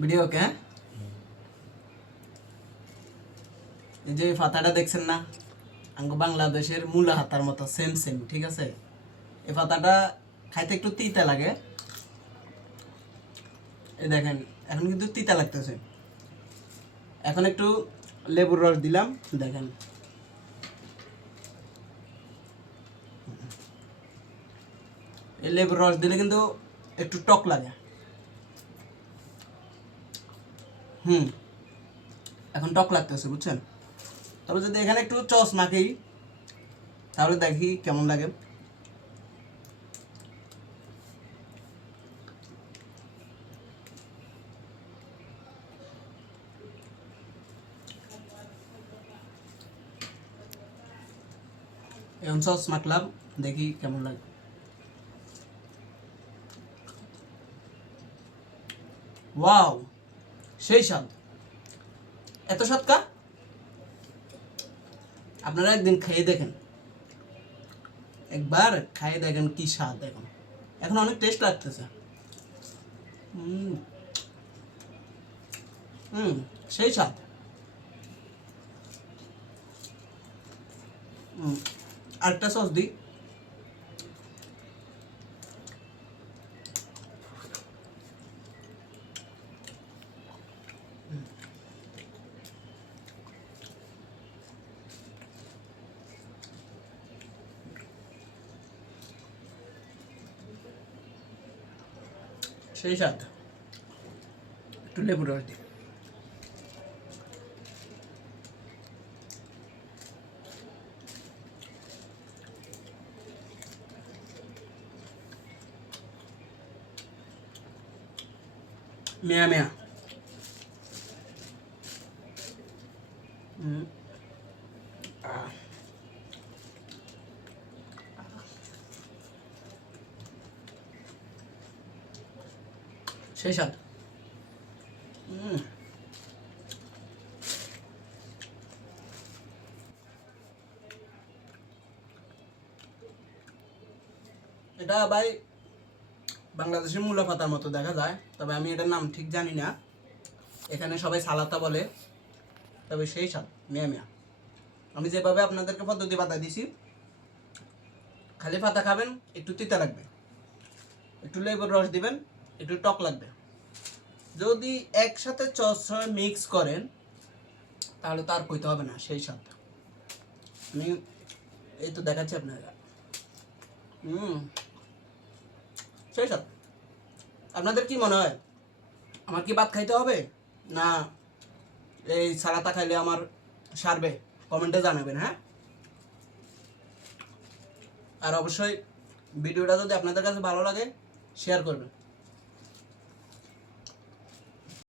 Video ওকে। হ্যাঁ, এই যে পাতাটা দেখছেন না, আঙ্গ বাংলাদেশের মূলা হাতার মতো সেম সেম, ঠিক আছে? এই পাতাটা খাইতে একটু তিতা লাগে। এই দেখেন, এখন কিন্তু তিতা লাগতেছে। এখন একটু লেবুর রস দিলাম, দেখেন। এই লেবুর রস দিলে কিন্তু একটু টক লাগে। এখন টক লাগতেছে, বুঝছেন? তবে যদি এখানে একটু চস মাখি তাহলে দেখি কেমন লাগে। এখন সস মাখলাম, দেখি কেমন লাগে। ওয়াও, সেই স্বাদ! এত স্বাদ কা? আপনারা একদিন খেয়ে দেখেন, একবার খাইয়ে দেখেন কি স্বাদ। এখন এখন অনেক টেস্ট লাগতেছে। হুম হুম সেই স্বাদ। আরেকটা সস দিই। সেই স্বাদ। একটু লেবুর রস দিই। মেয়া মেয়া। হুম, আহ, সেই স্বাদ। হুম, এটা ভাই বাংলাদেশের মূলা পাতার মতো দেখা যায়, তবে আমি এটার নাম ঠিক জানি না। এখানে সবাই সালাতা বলে, তবে সেই স্বাদ মিয়া মিয়া। আমি যেভাবে আপনাদেরকে পদ্ধতি বাতা দিছি, খালি পাতা খাবেন, একটু তিতা লাগবে, একটু লেবুর রস দিবেন, একটু টক লাগবে। যদি একসাথে মিক্স করেন তাহলে তার কইতে হবে না, সেই স্বাদ। আমি এই তো দেখাচ্ছি আপনারা। হুম, সেই স্বাদ। আপনাদের কি মনে হয়, আমার কি ভাত খাইতে হবে, না এই সালাতা খাইলে আমার সারবে? কমেন্টে জানাবেন, হ্যাঁ। আর অবশ্যই ভিডিওটা যদি আপনাদের কাছে ভালো লাগে, শেয়ার করবেন।